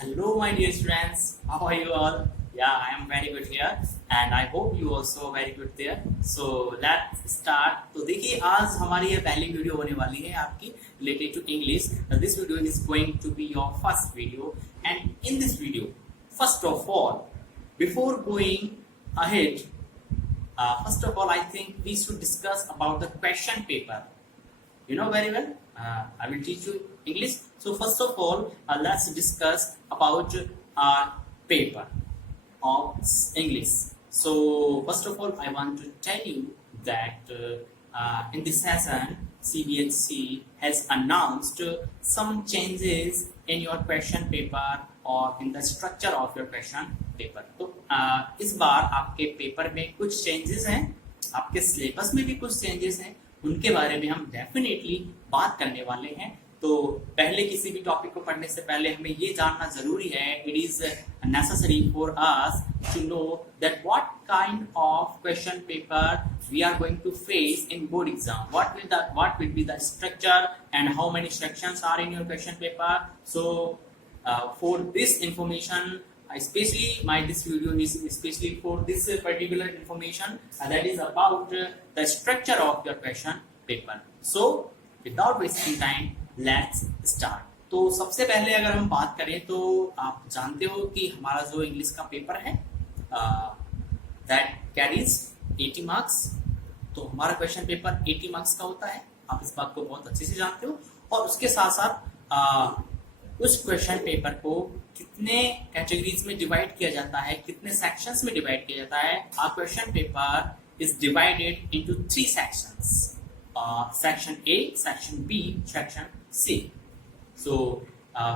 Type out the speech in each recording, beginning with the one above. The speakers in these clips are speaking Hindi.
Hello, my dear students. How are you all? Yeah, I am very good here, and I hope you also very good there. So let's start. तो देखिए आज हमारी ये पहली वीडियो होने वाली है आपकी related to English. This video is going to be your first video, and in this video, first of all, before going ahead, first of all, I think we should discuss about the question paper. You know very well. I will teach you English. So first of all, let's discuss about paper of English. So first of all, I want to tell you that in this session, CBSE has announced some changes in your question paper or in the structure of your question paper. तो इस बार आपके पेपर में कुछ चेंजेस हैं, आपके सिलेबस में भी कुछ चेंजेस हैं, उनके बारे में हम डेफिनेटली बात करने वाले हैं। तो पहले किसी भी टॉपिक को पढ़ने से पहले हमें ये जानना जरूरी है, it is necessary for us to know that what kind of question paper we are going to face in board exam, what will be the structure and how many sections are in your question paper. So for this information, especially this video is especially for this particular information that is about the structure of your question paper. So without wasting time, let's start. तो सबसे पहले अगर हम बात करें तो आप जानते हो कि हमारा जो इंग्लिश का पेपर है that carries 80 marks. तो हमारा क्वेश्चन पेपर 80 मार्क्स का होता है, आप इस बात को बहुत अच्छे से जानते हो। और उसके साथ साथ उस क्वेश्चन पेपर को कितने कैटेगरीज में डिवाइड किया जाता है, कितने सेक्शंस में डिवाइड किया जाता है। Our question paper is divided into 3 sections, section A, section B, section C. So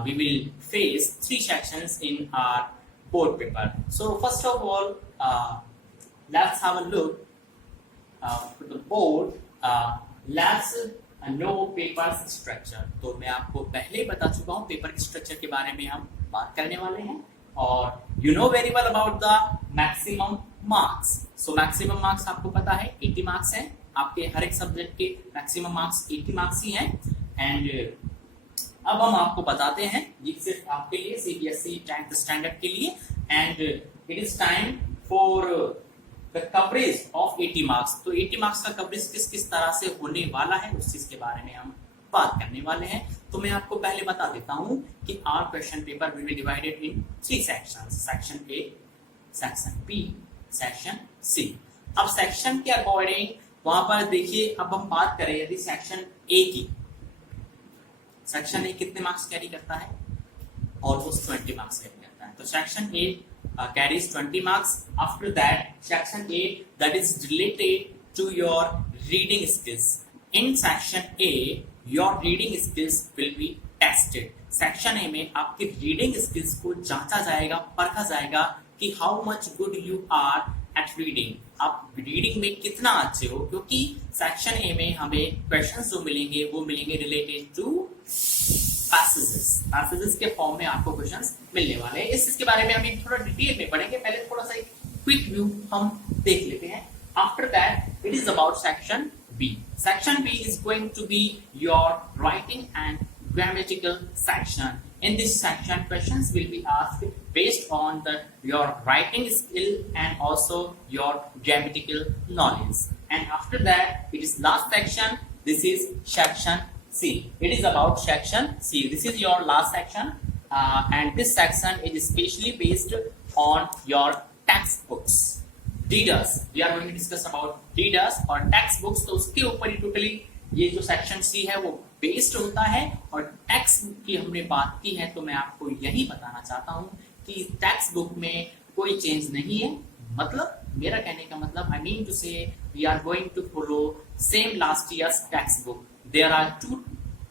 we will face 3 sections in our board paper. So first of all let's have a look to the board. Let's know paper structure. तो मैं आपको पहले ही बता चुका हूँ पेपर के स्ट्रक्चर के बारे में हम बात करने वाले हैं। और you know very well about the maximum marks. So maximum marks आपको पता है 80 मार्क्स हैं, आपके हर एक सब्जेक्ट के मैक्सिमम मार्क्स 80 मार्क्स ही हैं। एंड अब हम आपको बताते हैं, ये सिर्फ आपके लिए सीबीएसई 10th स्टैंडर्ड के लिए, and it is time for the coverage of 80 marks. तो 80 मार्क्स का कवरेज किस किस तरह से होने वाला है उस चीज के बारे में हम बात करने वाले हैं। तो मैं आपको पहले बता देता हूं कि our question paper will be divided in 3 sections, section A, section B, section C. अब सेक्शन के अकॉर्डिंग वहां पर देखिए, अब हम बात करें यदि सेक्शन ए की, सेक्शन ए कितने मार्क्स कैरी करता है? ऑलमोस्ट 20 मार्क्स कैरी करता है। तो section A carries 20 marks. After that, section A, that is related to your reading skills. In section A, your reading skills will be tested. Section A में आपके reading skills को जांचा जाएगा, परखा जाएगा कि how much good you are at reading. आप रीडिंग में कितना अच्छे हो, क्योंकि सेक्शन ए में हमें क्वेश्चंस जो मिलेंगे वो मिलेंगे रिलेटेड टू पैसेजेस के फॉर्म में आपको क्वेश्चंस मिलने वाले हैं। इस चीज के बारे में हम थोड़ा डिटेल में पढ़ेंगे, पहले थोड़ा सा क्विक व्यू हम देख लेते हैं। After that it is about section B. Section B is going to be your writing and grammatical section. In this section, questions will be asked based on your writing skill and also your grammatical knowledge. And after that, it is last section. This is section C. It is about section C. This is your last section, and this section is especially based on your textbooks. Readers. We are going to discuss about readers और textbooks. तो उसके ऊपर ही टोटली ये जो सेक्शन सी है वो बेस्ड होता है। और टेक्स्ट बुक की हमने बात की है, तो मैं आपको यही बताना चाहता हूँ कि टेक्स्ट बुक में कोई चेंज नहीं है। मतलब मेरा कहने का मतलब, I mean to say we are going to follow same last years text book. There are 2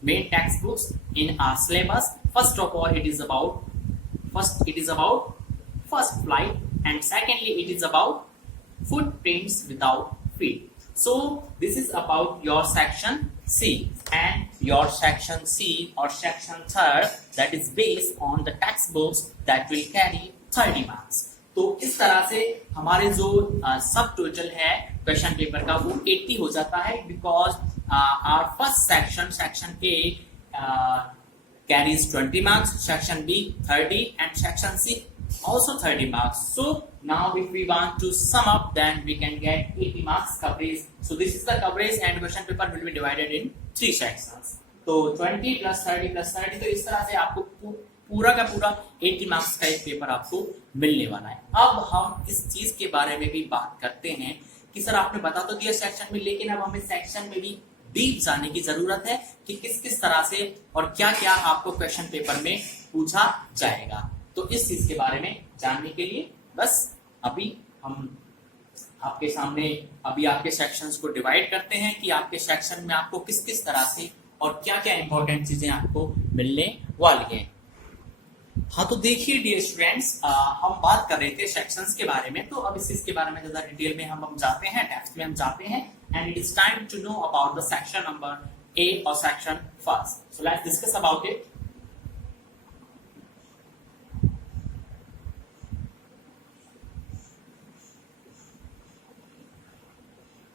main textbooks in our syllabus. First of all, it is about first flight, and secondly, it is about footprints without feet. So this is about your section C, and your section C or section third, that is based on the textbooks that will carry 30 marks. तो इस तरह से हमारे जो सब टोटल है क्वेश्चन पेपर का वो 80 हो जाता है, because our first section, section A, carries 20 marks, section B 30 and section C also 30 marks. So now if we want to sum up, then we can get 80 marks coverage. So this is the coverage and question paper will be divided in 3 sections. तो 20 plus 30 plus 30, तो इस तरह से आपको पूरा का पूरा 80 मार्क्स का एक पेपर आपको मिलने वाला है। अब हम इस चीज के बारे में भी बात करते हैं कि सर आपने बता तो दिया सेक्शन में, लेकिन अब हमें सेक्शन में भी डीप जाने की जरूरत है कि किस किस तरह से और क्या क्या आपको क्वेश्चन पेपर में पूछा जाएगा। तो इस चीज के बारे में जानने के लिए बस अभी हम आपके सामने अभी आपके सेक्शंस को डिवाइड करते हैं कि आपके सेक्शन में आपको किस किस तरह से और क्या क्या इंपॉर्टेंट चीजें आपको मिलने वाली हैं। हाँ, तो देखिए डियर स्टूडेंट्स, हम बात कर रहे थे सेक्शंस के बारे में, तो अब इस चीज के बारे में ज्यादा डिटेल में हम जाते हैं, टेक्स्ट में हम जाते हैं, and it is time to know about the section number A और section first. So let's discuss about it.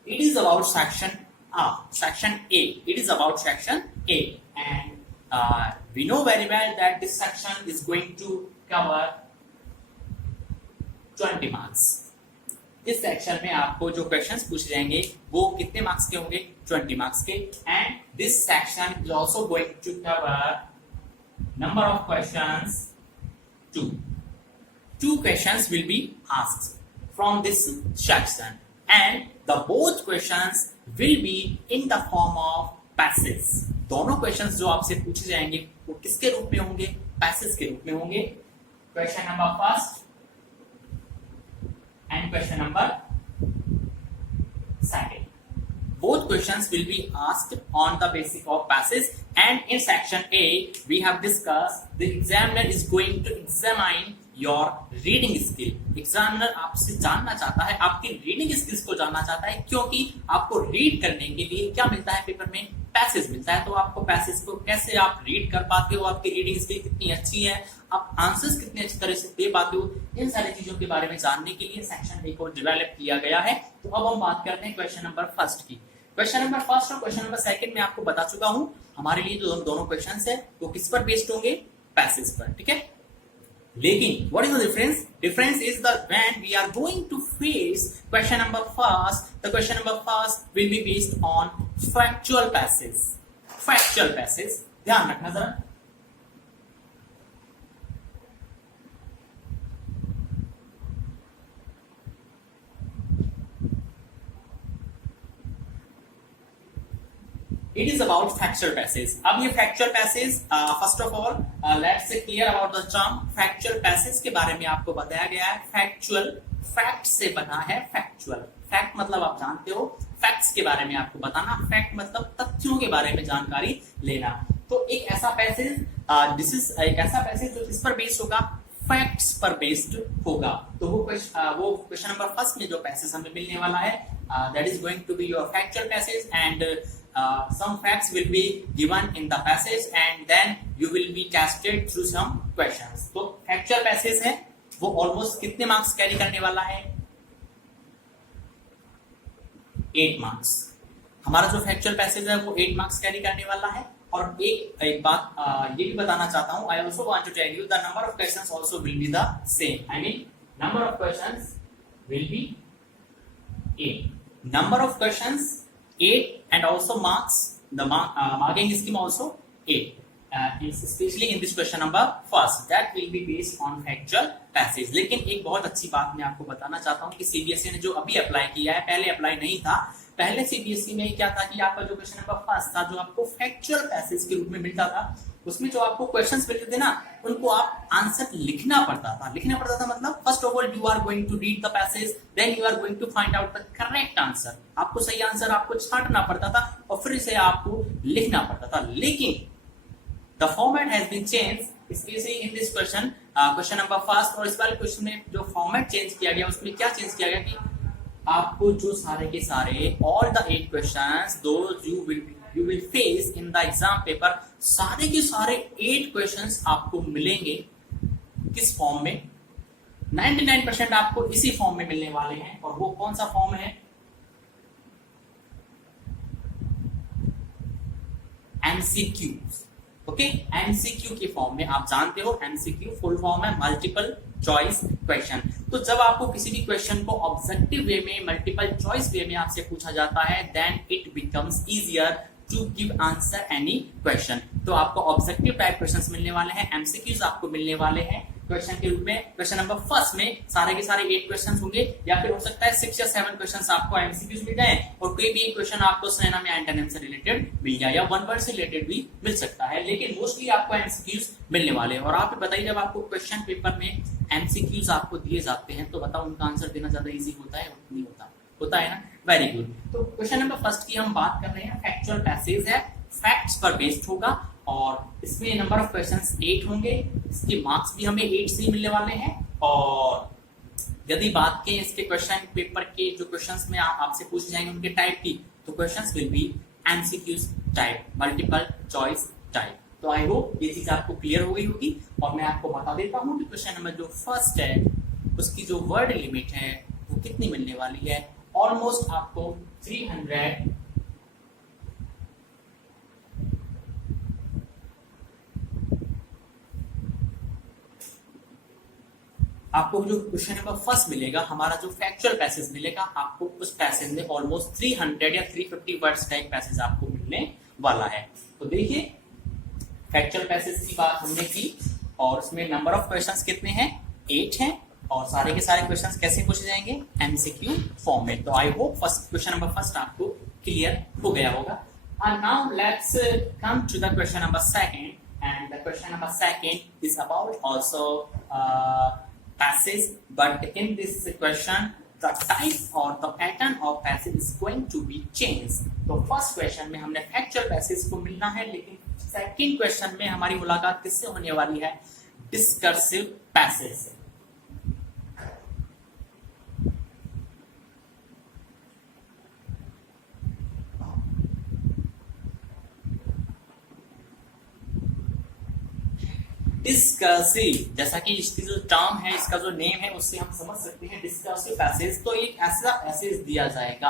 It is about section A. It is about section A, and we know very well that this section is going to cover 20 marks. इस सेक्शन में आपको जो क्वेश्चंस पूछे जाएंगे वो कितने मार्क्स के होंगे? 20 मार्क्स के। And this section is also going to cover number of questions 2. 2 questions will be asked from this section, and the both questions will be in the form of passages. दोनों क्वेश्चंस जो आपसे पूछे जाएंगे वो किसके रूप में होंगे? पैसेज के रूप में होंगे। Question number first and question number second, both questions will be asked on the basis of passage. And in section A we have discussed the examiner is going to examine your reading skill. Examiner आपसे जानना चाहता है, आपकी रीडिंग स्किल्स को जानना चाहता है, क्योंकि आपको रीड करने के लिए क्या मिलता है पेपर में? पैसेज मिलता है। तो आपको पैसेज को कैसे आप रीड कर पाते हो, आपकी रीडिंग स्किल कितनी अच्छी है, आप आंसर्स कितने अच्छी तरह से दे पाते हो, इन सारी चीजों के बारे में जानने के लिए सेक्शन ए को डेवलप किया गया है। तो अब हम बात करते हैं क्वेश्चन नंबर फर्स्ट की। क्वेश्चन नंबर फर्स्ट और क्वेश्चन नंबर सेकंड में आपको बता चुका हूं हमारे लिए जो दोनों क्वेश्चंस है वो किस पर बेस्ड होंगे? पैसेज पर, ठीक है। लेकिन what is the difference? Difference is that when we are going to face question number first, the question number first will be based on factual passage. Factual passage, ध्यान रखना जरा। It is about factual passage. अब ये factual passage, first of all, let's say clear about the term factual passage के बारे में आपको बताया गया है। factual, fact से बना है factual। fact मतलब आप जानते हो, facts के बारे में आपको बताना, fact मतलब तथ्यों के बारे में जानकारी लेना। तो एक ऐसा पैसेज, दिस इज एक ऐसा पैसेज जो इस पर बेस्ड होगा, फैक्ट्स पर बेस्ड होगा। तो वो क्वेश्चन नंबर फर्स्ट में जो पैसेज हमें मिलने वाला है, that is going to be your factual passage, and some facts will be given in the passage and then you will be tested through some questions. तो factual passage है वो ऑलमोस्ट कितने मार्क्स कैरी करने वाला है? 8 मार्क्स। हमारा जो factual passage है वो 8 मार्क्स कैरी करने वाला है। और एक बात ये भी बताना चाहता हूँ, I also want to tell you the number of questions also will be the same. I mean number of questions will be 8. Number of questions 8 and also marks, the marking scheme also 8, especially in this question number first, that will be based on factual passage. लेकिन एक बहुत अच्छी बात मैं आपको बताना चाहता हूँ कि सीबीएसई ने जो अभी अप्लाई किया है, पहले अप्लाई नहीं था। पहले सीबीएसई में क्या था कि आपका जो क्वेश्चन नंबर फर्स्ट था जो आपको फैक्चुअल पैसेज के रूप में मिलता था, उसमें जो आपको क्वेश्चंस मिलते थे ना, उनको आप आंसर लिखना पड़ता था। मतलब first of all you are going to read the passage, then you are going to find out the correct answer. आपको सही आंसर आपको छांटना पड़ता था और फिर इसे आपको लिखना पड़ता था। लेकिन the format has been change specially in this question number first. और इस वाले क्वेश्चन में जो फॉर्मेट चेंज किया गया, उसमें क्या चेंज किया गया कि आपको जो सारे के सारे all the 8 questions those you will face in the exam paper, सारे के सारे 8 क्वेश्चंस आपको मिलेंगे किस फॉर्म में? 99% आपको इसी फॉर्म में मिलने वाले हैं। और वो कौन सा फॉर्म है? एमसीक्यूज। ओके, एमसीक्यू के फॉर्म में। आप जानते हो एमसीक्यू फुल फॉर्म है मल्टीपल चॉइस क्वेश्चन। तो जब आपको किसी भी क्वेश्चन को ऑब्जेक्टिव वे में, मल्टीपल चॉइस वे में आपसे पूछा जाता है, then it becomes easier to give answer any question. तो आपको ऑब्जेक्टिव टाइप क्वेश्चंस मिलने वाले हैं, एमसीक्यूज आपको मिलने वाले हैं क्वेश्चन के रूप में। क्वेश्चन नंबर फर्स्ट में सारे के सारे 8 क्वेश्चन होंगे, या फिर हो सकता है 6 या 7 क्वेश्चन आपको एमसीक्यूज मिल जाए, और कोई भी एक क्वेश्चन आपको सिनोनिम या एंटोनिम से रिलेटेड मिल जाए, या वन वर्ड से रिलेटेड भी मिल सकता है, लेकिन मोस्टली आपको एमसीक्यूज मिलने वाले हैं। और आप बताइए, जब आपको क्वेश्चन पेपर में एमसीक्यूज आपको दिए जाते हैं तो बताओ उनका आंसर देना ज्यादा इजी होता है? नहीं होता, होता है ना? Very good. तो क्वेश्चन नंबर फर्स्ट की हम बात कर रहे हैं, फैक्चुअल पैसेज है, फैक्ट्स पर बेस्ड होगा, और इसमें नंबर ऑफ क्वेश्चंस 8 होंगे। इसके मार्क्स भी हमें 8 से ही मिलने वाले हैं। और यदि बात करें इसके क्वेश्चन पेपर के जो क्वेश्चंस में आपसे पूछे जाएंगे उनके टाइप की, तो questions will B MCQs type, multiple choice type. तो आई होप ये चीज आपको क्लियर हो गई होगी। और मैं आपको बता देता हूँ कि क्वेश्चन नंबर जो फर्स्ट है उसकी जो वर्ड लिमिट है वो कितनी मिलने वाली है। ऑलमोस्ट आपको 300 आपको जो क्वेश्चन नंबर फर्स्ट मिलेगा, हमारा जो फैक्चुअल पैसेज मिलेगा, आपको उस पैसेज में ऑलमोस्ट 300 या 350 वर्ड्स का एक पैसेज आपको मिलने वाला है। तो देखिए, फैक्चुअल पैसेज की बात हमने की, और उसमें नंबर ऑफ क्वेश्चंस कितने हैं? 8 हैं, और सारे के सारे क्वेश्चंस कैसे पूछे जाएंगे? एमसीक्यू फॉर्म में। तो I hope first question number first आपको क्लियर हो गया होगा। And now let's come to the question number second, and the question number second is about also passage, but in this question the type or the pattern of passage is going to be changed. तो फर्स्ट क्वेश्चन में हमने फैक्चुअल पैसेज को मिलना है, लेकिन सेकंड क्वेश्चन में हमारी मुलाकात किससे होने वाली है? डिस्कर्सिव पैसेज से। डिस्कर्सिव, जैसा कि इसकी जो टर्म है, इसका जो नेम है, उससे हम समझ सकते हैं डिस्कर्सिव पैसेज। तो एक ऐसा पैसेज दिया जाएगा,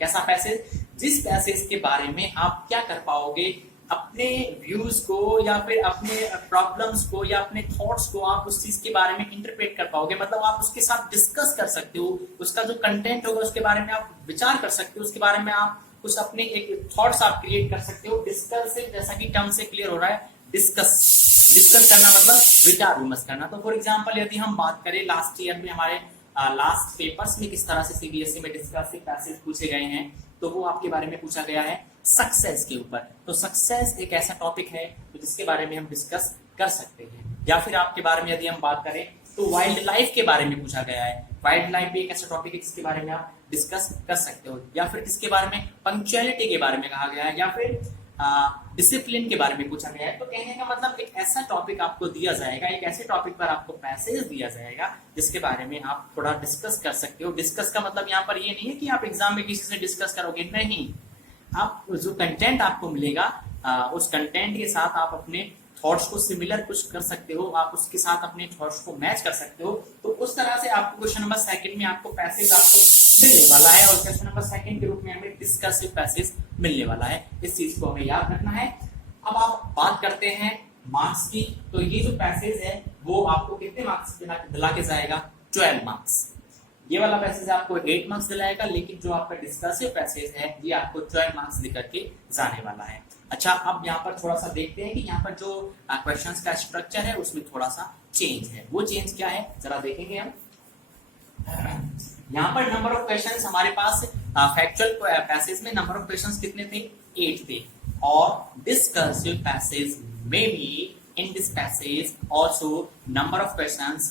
कैसा पैसेज? जिस पैसेज के बारे में आप क्या कर पाओगे, अपने व्यूज को या फिर अपने प्रॉब्लम्स को या अपने थॉट्स को आप उस चीज के बारे में इंटरप्रेट कर पाओगे। मतलब आप उसके साथ डिस्कस कर सकते हो, उसका जो कंटेंट होगा उसके बारे में आप विचार कर सकते हो, उसके बारे में आप कुछ अपने एक थॉट्स आप क्रिएट कर सकते हो। डिस्कर्सिव, जैसा कि टर्म से क्लियर हो रहा है, डिस्कस करना मतलब विचार विमर्श करना। तो फॉर एग्जांपल यदि हम बात करें लास्ट ईयर में हमारे लास्ट पेपर्स में किस तरह से सीबीएसई में डिस्कसिव पैसेज पूछे गए हैं, तो वो आपके बारे में पूछा गया है सक्सेस के ऊपर। तो सक्सेस एक ऐसा टॉपिक है तो जिसके बारे में हम डिस्कस कर सकते हैं। या फिर आपके बारे में यदि हम बात करें तो वाइल्ड लाइफ के बारे में पूछा गया है। वाइल्ड लाइफ भी एक ऐसा टॉपिक है जिसके बारे में आप डिस्कस कर सकते हो। या फिर किसके बारे में? पंक्चुअलिटी के बारे में कहा गया है, या फिर डिसिप्लिन के बारे में पूछा गया है। तो कहने का मतलब एक ऐसा टॉपिक आपको दिया जाएगा, एक ऐसे टॉपिक पर आपको पैसेज दिया जाएगा जिसके बारे में आप थोड़ा डिस्कस कर सकते हो। डिस्कस का मतलब यहाँ पर ये नहीं है कि आप एग्जाम में किसी से डिस्कस करोगे, नहीं। आप जो कंटेंट आपको मिलेगा उस कंटेंट के साथ आप अपने थॉट्स को सिमिलर कुछ कर सकते हो, आप उसके साथ अपने थॉट्स को मैच कर सकते हो। तो उस तरह से आपको क्वेश्चन नंबर सेकंड में आपको पैसेज आपको मिलने वाला है, और क्वेश्चन नंबर सेकंड के रूप में हमें डिस्कसिव पैसेज मिलने वाला है। इस चीज को हमें याद रखना है। अब आप बात करते हैं मार्क्स की। तो ये जो पैसेज है वो आपको कितने मार्क्स दिला के जाएगा? 12 मार्क्स। ये वाला पैसेज आपको 8 मार्क्स दिलाएगा, लेकिन जो आपका डिस्कसिव पैसेज है ये आपको 12 मार्क्स देकर के जाने वाला है। अच्छा, अब यहाँ पर थोड़ा सा देखते हैं कि यहाँ पर जो क्वेश्चंस का स्ट्रक्चर है उसमें थोड़ा सा चेंज है। वो चेंज क्या है जरा देखेंगे हम। यहाँ पर नंबर ऑफ क्वेश्चंस हमारे पास फैक्चुअल पैसेज में नंबर ऑफ क्वेश्चंस कितने थे? 8 थे। और डिस्कसिव पैसेज में भी in this passage also number of questions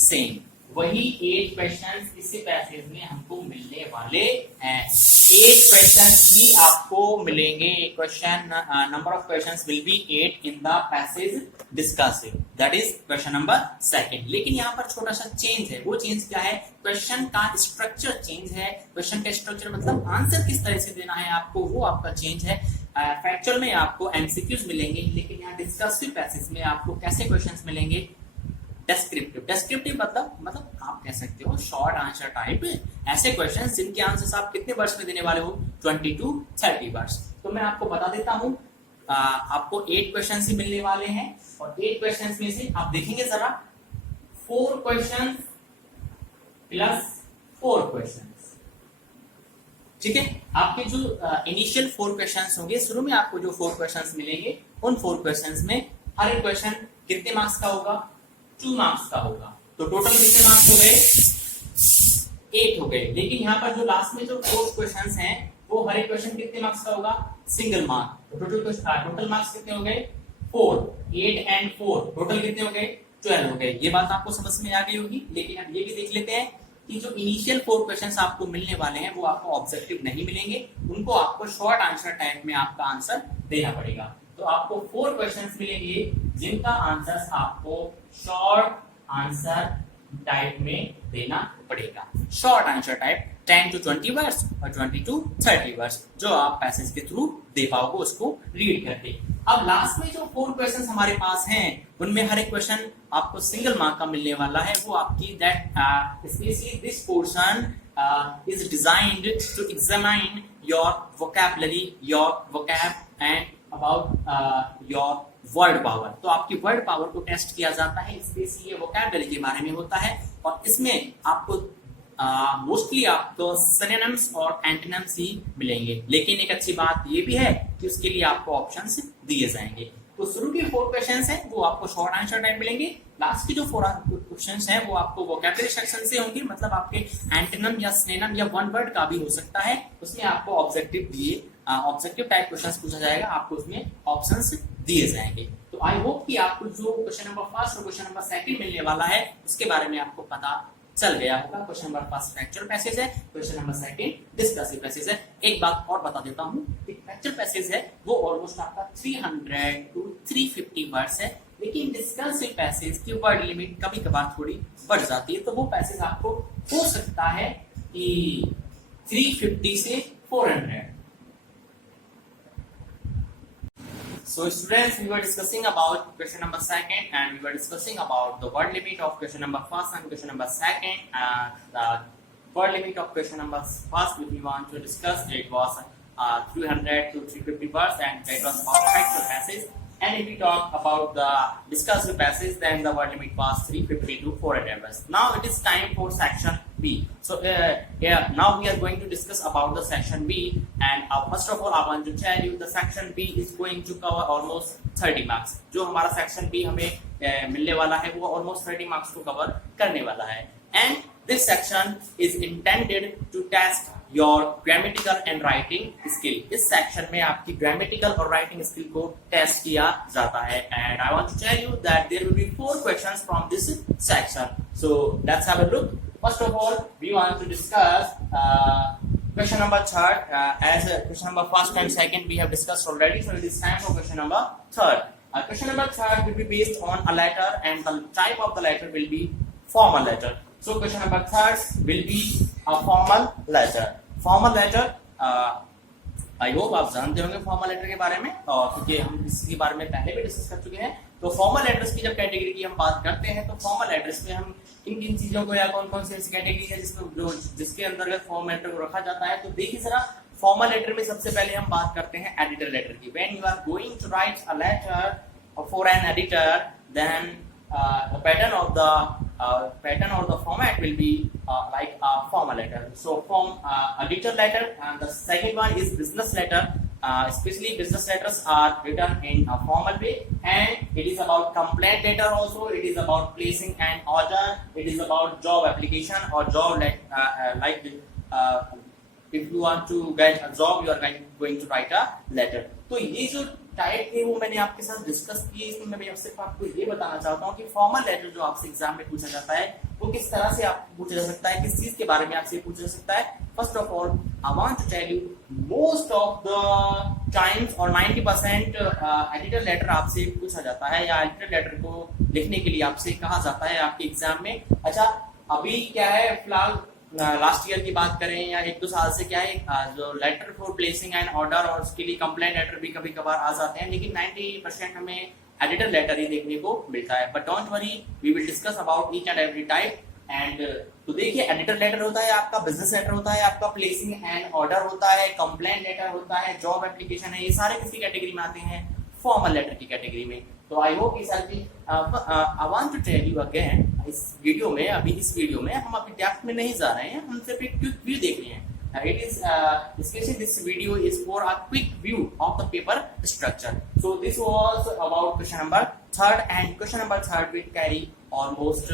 same, वही 8 क्वेश्चंस इस पैसेज में हमको मिलने वाले हैं। 8 क्वेश्चंस भी आपको मिलेंगे। Question number of questions will be 8 in the passage discussive, that is question number second. लेकिन यहाँ पर छोटा सा चेंज है। वो चेंज क्या है? क्वेश्चन का स्ट्रक्चर चेंज है। क्वेश्चन का स्ट्रक्चर मतलब आंसर किस तरह से देना है आपको, वो आपका चेंज है। फैक्चुअल में आपको एमसीक्यूज मिलेंगे, लेकिन यहाँ डिस्कसिव पैसेज में आपको कैसे क्वेश्चंस मिलेंगे? डेस्क्रिप्टिव। डेस्क्रिप्टिव मतलब आप कह सकते हो शॉर्ट आंसर टाइप ऐसे क्वेश्चंस जिनके आंसर्स आप कितने वर्ड्स में देने वाले हो? 20 to 30 वर्ड्स। तो मैं आपको बता देता हूं आपको 8 क्वेश्चन ही मिलने वाले हैं और 8 क्वेश्चन में से आप देखेंगे जरा 4 क्वेश्चन प्लस 4 क्वेश्चन, ठीक है। आपके जो इनिशियल 4 क्वेश्चंस होंगे, शुरू में आपको जो 4 क्वेश्चंस मिलेंगे, उन 4 क्वेश्चंस में हर एक क्वेश्चन कितने मार्क्स का होगा? 2 मार्क्स का होगा। तो टोटल कितने मार्क्स हो गए? 8 हो गए। लेकिन यहाँ पर जो लास्ट में जो 4 क्वेश्चंस हैं, वो हर एक क्वेश्चन कितने मार्क्स का होगा? Single mark. तो टोटल मार्क्स कितने हो गए? 4। 8 एंड 4 टोटल कितने हो गए? 12 हो गए। ये बात आपको समझ में आ गई होगी। लेकिन हम ये भी देख लेते हैं कि जो इनिशियल 4 क्वेश्चंस आपको मिलने वाले हैं, वो आपको ऑब्जेक्टिव नहीं मिलेंगे, उनको आपको शॉर्ट आंसर टाइप में आपका आंसर देना पड़ेगा। तो आपको 4 क्वेश्चंस मिलेंगे जिनका आंसर आपको शॉर्ट आंसर टाइप में देना पड़ेगा। Short answer type 10 to 20 words और 20 to 30 वर्ड्स, जो आप पैसेज के थ्रू दे पाओगे उसको रीड करके। अब लास्ट में जो 4 क्वेश्चंस हमारे पास हैं, उनमें हर एक क्वेश्चन आपको सिंगल मार्क का मिलने वाला है। वो आपकी that specially this portion is designed to examine your vocabulary, your vocab and about your word power. तो आपकी वर्ड पावर को टेस्ट किया जाता है, स्पेशली ये वोकैबुलरी के बारे में होता है। और इसमें आपको मोस्टली आपको सिनोनिम्स और एंटोनिम्स ही मिलेंगे। लेकिन एक अच्छी बात ये भी है कि उसके लिए आपको ऑप्शंस दिए जाएंगे। तो शुरू के 4 क्वेश्चंस हैं वो आपको शॉर्ट आंसर टाइप मिलेंगे। लास्ट के जो 4 क्वेश्चंस हैं वो आपको वोकैबुलरी सेक्शन से होंगे, मतलब आपके एंटोनिम या सिनोनिम या वन वर्ड का भी हो सकता है। उसमें आपको ऑब्जेक्टिव टाइप क्वेश्चंस पूछा जाएगा, आपको उसमें ऑप्शंस दिए जाएंगे। तो आई होप कि आपको जो क्वेश्चन नंबर 1 और क्वेश्चन नंबर 2 मिलने वाला है, उसके बारे में आपको पता चल गया होगा। क्वेश्चन नंबर 1 फैक्चुअल पैसेज है, क्वेश्चन नंबर 2 डिस्कसिव पैसेज है। एक बात और बता देता हूँ, फैक्चुअल पैसेज है वो ऑलमोस्ट आपका 300 to 350 वर्ड्स है, लेकिन डिस्कसिव पैसेज की वर्ड लिमिट कभी कभार थोड़ी बढ़ जाती है। तो वो पैसेज आपको हो सकता है कि 350 से 400। So students, we were discussing about question number 2 and we were discussing about the word limit of question number 1 and question number 2. The word limit of question number 1 which we want to discuss, it was 300 to 350 words and that was about factual passage. And if we talk about the discussive passage, then the word limit was 350 to 400 words. Now it is time for section B. So now we are going to discuss about the section B, and first of all I want to tell you the section B is going to cover almost 30 marks. जो हमारा section B हमें मिलने वाला है वो almost 30 marks को cover करने वाला है। And this section is intended to test your grammatical and writing skill. इस section में आपकी grammatical और writing skill को test किया जाता है। And I want to tell you that there will be 4 questions from this section. So let's have a look. First of all, we want to discuss question number 3rd. As question number 1st and 2nd we have discussed already, so it is time for question number 3rd. Question number 3rd will be based on a letter, and the type of the letter will be formal letter. So question number 3rd will be a formal letter. Formal letter, I hope आप जानते होंगे फॉर्मल लेटर के बारे में, और क्योंकि हम इसके बारे में पहले भी डिस्कस कर चुके हैं। तो फॉर्मल लेटर्स की जब कैटेगरी की हम बात करते हैं, तो फॉर्मल लेटर्स में हम किन किन चीजों को या कौन कौन सी ऐसी कैटेगरी है जिसके अंतर्गत फॉर्मल लेटर को रखा जाता है। तो देखिए जरा, फॉर्मल लेटर में सबसे पहले हम बात करते हैं एडिटर लेटर की। When you are going to write a letter for an editor, then the pattern or the format will be like a formal letter. So from editor letter, and the second one is business letter. Especially business letters are written in a formal way, and it is about complaint letter also. It is about placing an order. It is about job application or job like if you want to get a job, you are going to write a letter. तो ये जो टाइप थे वो मैंने आपके साथ डिस्कस किए। इसमें मैं सिर्फ आपको ये बताना चाहता हूँ कि फॉर्मल लेटर जो आपसे एग्जाम में पूछा जाता है वो किस तरह से आपको पूछा जा सकता है, किस चीज के बारे में आपसे पूछा जा सकता है। First of all I want to tell you, most of the times और 90% एडिटर लेटर आपसे पूछा जाता है, या एडिटर लेटर को लिखने के लिए आपसे कहा जाता है आपके एग्जाम में। अच्छा, अभी क्या है, फिलहाल लास्ट ईयर की बात करें या 1-2 साल से, क्या है जो letter for placing an order और उसके लिए कंप्लेंट लेटर भी कभी कभार आ जाते हैं, लेकिन 90% हमें एडिटर लेटर ही देखने को मिलता है। But don't worry, we will discuss about each and every type. And तो देखिए, एडिटर लेटर होता है आपका, बिजनेस लेटर होता है आपका, प्लेसिंग एन ऑर्डर होता है, कंप्लेंट लेटर होता है, जॉब एप्लीकेशन है, ये सारे किसी कैटेगरी में आते हैं। फॉर्मल लेटर की कैटेगरी में। तो आई होप इस I want to tell you again, इस वीडियो में हम अभी डेप्थ में नहीं जा रहे हैं, हम सिर्फ एक क्विक व्यू देख रहे हैं। It is especially this video is for a quick view of the paper structure. So this was about question number 3rd, and question number 3rd will carry almost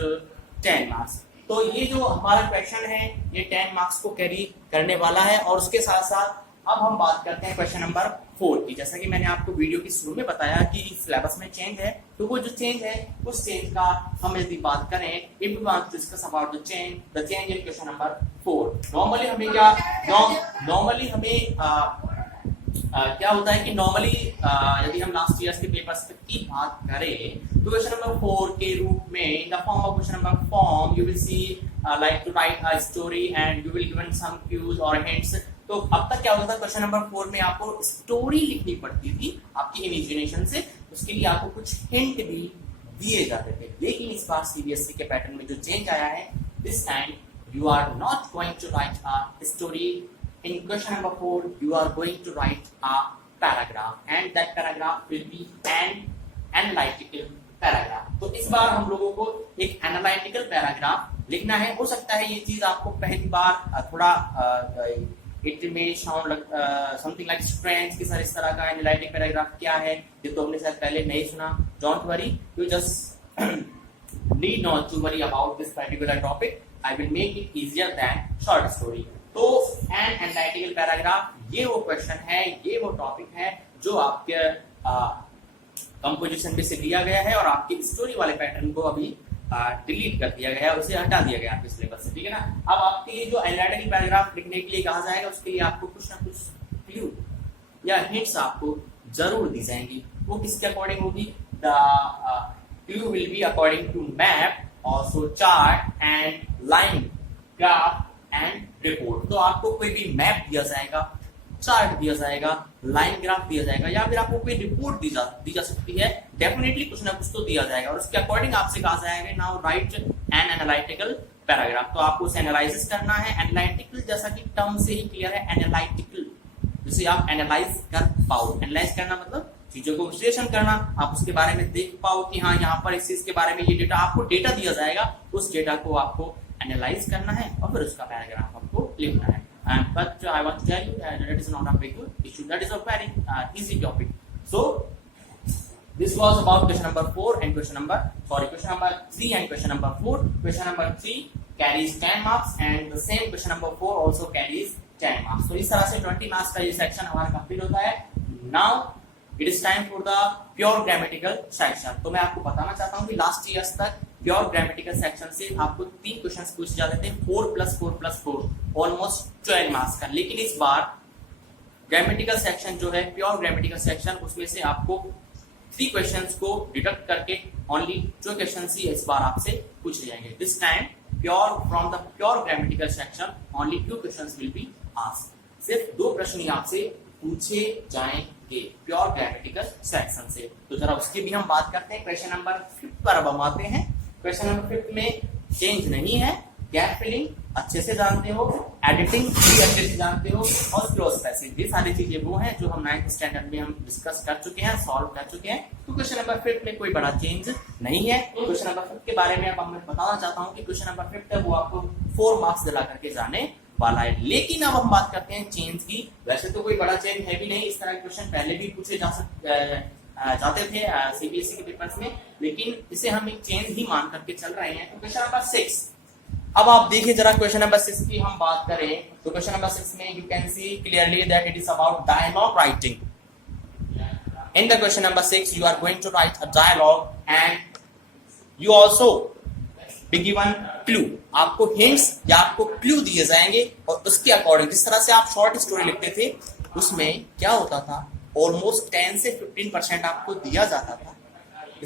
10 marks. तो ये जो हमारा क्वेश्चन है ये 10 मार्क्स को कैरी करने वाला है। और उसके साथ साथ अब हम बात करते हैं क्वेश्चन नंबर 4 की। जैसा कि मैंने आपको वीडियो की शुरू में बताया कि सिलेबस में चेंज है, तो वो जो चेंज है उस चेंज का हम यदि बात करें, if we want to discuss about the change in question number 4, normally हमें क्या होता है कि नॉर्मली यदि हम लास्ट ईयर के पेपर्स की बात करें तो क्वेश्चन नंबर 4 के रूप में in the form of question number form you will see like to write a story and you will given some cues और हिंट्स। तो अब तक क्या होता था, क्वेश्चन नंबर 4 में आपको स्टोरी लिखनी पड़ती थी आपकी इमेजिनेशन से, उसके लिए आपको कुछ हिंट भी दिए जाते थे। लेकिन इस बार सीबीएसई के पैटर्न में जो चेंज आया है, this time you are not going to write a story. In question number 4 you are going to write a paragraph and that paragraph will be an analytical paragraph. तो इस बार हम लोगों को एक analytical paragraph लिखना है। हो सकता है ये चीज आपको पहली बार थोड़ा it may sound like something like strange कि सर इस तरह का analytic paragraph क्या है, ये तो हमने शायद पहले नहीं सुना। Don't worry, you just need not to worry about this particular topic. I will make it easier than short story. तो an analytical paragraph ये वो क्वेश्चन है, ये वो टॉपिक है जो आपके कंपोजिशन में से लिया गया है और आपके स्टोरी वाले पैटर्न को अभी डिलीट कर दिया गया है, उसे हटा दिया गया आपके सिलेबस से, ठीक है ना। अब आपके ये जो एनालिटिकल पैराग्राफ लिखने के लिए कहा जाएगा, उसके लिए आपको कुछ ना कुछ क्लू या हिंट्स आपको जरूर दी जाएंगी। वो किसके अकॉर्डिंग होगी? The clue will be according to map, also chart and line graph and report। तो आपको कोई भी मैप दिया जाएगा, चार्ट दिया जाएगा, लाइन ग्राफ दिया जाएगा, या फिर आपको कोई रिपोर्ट दी जा सकती है। डेफिनेटली कुछ ना कुछ तो दिया जाएगा और उसके अकॉर्डिंग आपसे कहा जाएगा now right an analytical paragraph. तो आपको उसे एनालिसिस करना है। एनालिटिकल जैसा कि टर्म से ही क्लियर है, एनालिटिकल जिसे आप एनालाइज कर पाओ। एनालाइज करना मतलब चीजों को विश्लेषण करना, आप उसके बारे में देख पाओ कि हाँ यहाँ पर इस चीज के बारे में ये डेटा, आपको डेटा दिया जाएगा, उस डेटा को आपको एनालाइज करना है और फिर उसका पैराग्राफ आपको लिखना है। But I want to tell you that it is not a big issue, that is a very easy topic. So this was about question number 3 and question number 4. Question number 3 carries 10 marks and the same question number 4 also carries 10 marks. तो इस तरह से 20 मार्क्स का ये सेक्शन हमारा कंप्लीट होता है। Now it is time for the pure grammatical section. तो मैं आपको बताना चाहता हूँ कि लास्ट ईयर्स तक प्योर ग्रामेटिकल सेक्शन से आपको 3 क्वेश्चंस पूछे जाते थे, 4+4+4 ऑलमोस्ट 12 मार्क्स का। लेकिन इस बार ग्रामेटिकल सेक्शन जो है, प्योर ग्रामेटिकल सेक्शन, उसमें से आपको 3 क्वेश्चंस को डिडक्ट करके ओनली 2 क्वेश्चंस ही इस बार आपसे पूछे जाएंगे। This time pure from the pure grammatical section only 2 questions will be asked. सिर्फ 2 प्रश्न ही आपसे पूछे जाएंगे प्योर ग्रामेटिकल सेक्शन से। तो जरा उसकी भी हम बात करते हैं। क्वेश्चन नंबर 5 पर अब हम आते हैं। क्वेश्चन नंबर 5 में चेंज नहीं है, गैप फिलिंग अच्छे से जानते हो, एडिटिंग भी अच्छे से जानते हो और क्लोज पैसेज, ये सारी चीजें वो हैं जो हम 9th स्टैंडर्ड में हम डिस्कस कर चुके हैं, सॉल्व कर चुके हैं। तो क्वेश्चन नंबर 5 में कोई बड़ा चेंज नहीं है। क्वेश्चन नंबर 5 के बारे में अब मैं बताना चाहता हूँ कि क्वेश्चन नंबर 5 है वो आपको 4 मार्क्स दिला करके जाने वाला है। लेकिन अब हम बात करते हैं चेंज की। वैसे तो कोई बड़ा चेंज है भी नहीं, इस तरह के क्वेश्चन पहले भी पूछे जाते थे सीबीएसई के पेपर्स में, लेकिन इसे हम एक चेंज ही मान करके चल रहे हैं। तो क्वेश्चन नंबर 6, अब आप देखिए जरा क्वेश्चन नंबर 6 की हम बात करें तो क्वेश्चन नंबर 6 में you can see clearly that it is about dialogue writing. In the question number 6 you are going to write a dialogue and you also be given clue. आपको हिंट्स या आपको क्लू दिए जाएंगे और उसके अकॉर्डिंग जिस तरह से आप शॉर्ट स्टोरी लिखते थे उसमें क्या होता था, ऑलमोस्ट 10 से 15% आपको दिया जाता था।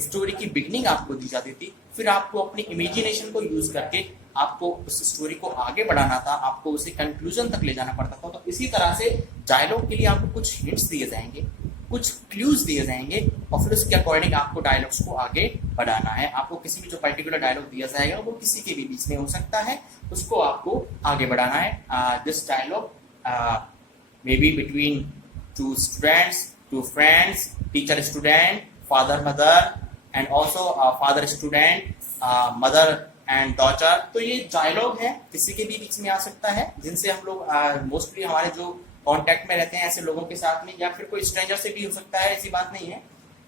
स्टोरी की बिगनिंग आपको दी जाती थी, फिर आपको अपनी इमेजिनेशन को यूज करके आपको उस स्टोरी को आगे बढ़ाना था, आपको उसे कंक्लूजन तक ले जाना पड़ता था। तो इसी तरह से डायलॉग के लिए आपको कुछ हिंट्स दिए जाएंगे, कुछ क्लूज दिए जाएंगे और फिर उसके अकॉर्डिंग आपको डायलॉग्स को आगे बढ़ाना है। आपको किसी भी जो पर्टिकुलर डायलॉग दिया जाएगा वो किसी के भी बीच में हो सकता है, उसको आपको आगे बढ़ाना है। This dialogue may be between two students, two friends, teacher student, father mother and also father student, mother and daughter. तो ये डायलॉग है, किसी के भी बीच में आ सकता है, जिनसे हम लोग मोस्टली हमारे जो कांटेक्ट में रहते हैं ऐसे लोगों के साथ में, या फिर कोई स्ट्रेंजर से भी हो सकता है, ऐसी बात नहीं है।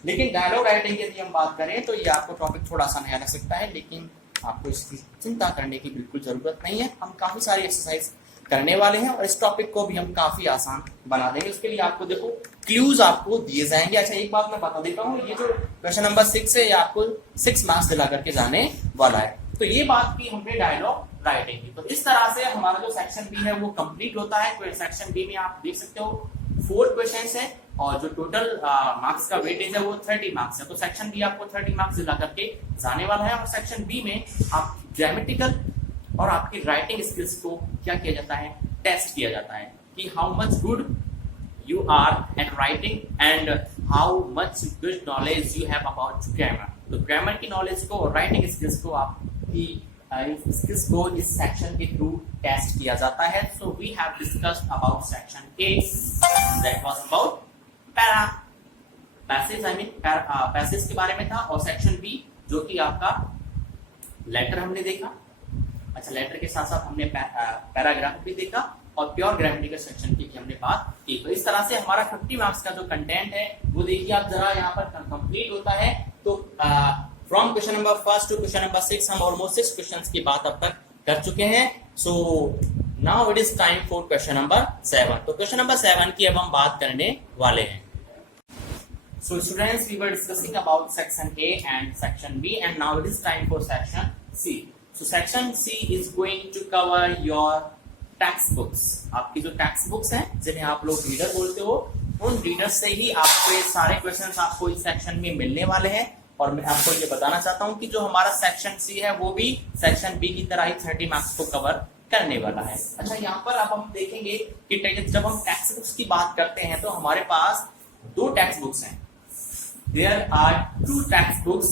लेकिन डायलॉग राइटिंग की यदि हम बात करें तो ये आपको टॉपिक थोड़ा सा नया लग सकता है, लेकिन आपको इसकी चिंता करने की बिल्कुल जरूरत नहीं है। हम काफी सारी एक्सरसाइज करने वाले हैं और इस टॉपिक को भी हम काफी आसान बना देंगे। उसके लिए आपको देखो क्लूज आपको दिए जाएंगे। अच्छा, एक बात मैं बता देता हूँ, ये जो क्वेश्चन नंबर 6 है ये आपको 6 मार्क्स दिला करके जाने वाला है। तो ये बात की हमने डायलॉग राइटिंग की। तो इस तरह से हमारा जो सेक्शन बी है वो कंप्लीट होता है। तो सेक्शन बी में आप देख सकते हो 4 क्वेश्चन है और जो टोटल मार्क्स का वेटेज है वो 30 मार्क्स है। तो सेक्शन बी आपको 30 मार्क्स दिला करके जाने वाला है। और सेक्शन बी में आप ग्रामेटिकल और आपकी राइटिंग स्किल्स को क्या किया जाता है, टेस्ट किया जाता है कि how much good you are at writing and how much good knowledge you have about grammar। तो ग्रामर की नॉलेज को और राइटिंग स्किल्स को आपकी स्किल्स को इस सेक्शन के थ्रू टेस्ट किया जाता है। So we have discussed about section A, that was about para passage, I mean passage के बारे में था। और सेक्शन बी जो कि आपका लेटर हमने देखा। अच्छा, लेटर के साथ साथ हमने पैराग्राफ भी देखा और प्योर ग्रामेटिकल सेक्शन की भी हमने बात की। तो इस तरह से हमारा 50 मार्क्स का जो कंटेंट है वो देखिए आप जरा यहाँ पर कंप्लीट होता है। तो from question number 1 to question number 6 हम ऑलमोस्ट 6 क्वेश्चंस की बात अब तक कर चुके हैं। So now it is time for question number 7। तो क्वेश्चन नंबर 7 की अब हम बात करने वाले हैं। So students, we were discussing about section A and section B, and now it is time for section C. So section C is going to cover your text books. आपकी जो टेक्स्ट बुक्स हैं जिन्हें आप लोग रीडर बोलते हो, उन रीडर्स से ही आपको ये सारे क्वेश्चंस आपको इस सेक्शन में मिलने वाले हैं। और मैं आपको ये बताना चाहता हूं कि जो हमारा सेक्शन सी है वो भी सेक्शन बी की तरह ही 30 मार्क्स को कवर करने वाला है। अच्छा, यहाँ पर अब हम देखेंगे कि जब हम टेक्स्ट बुक्स की बात करते हैं तो हमारे पास 2 टेक्स्ट बुक्स हैं। There are 2 text books,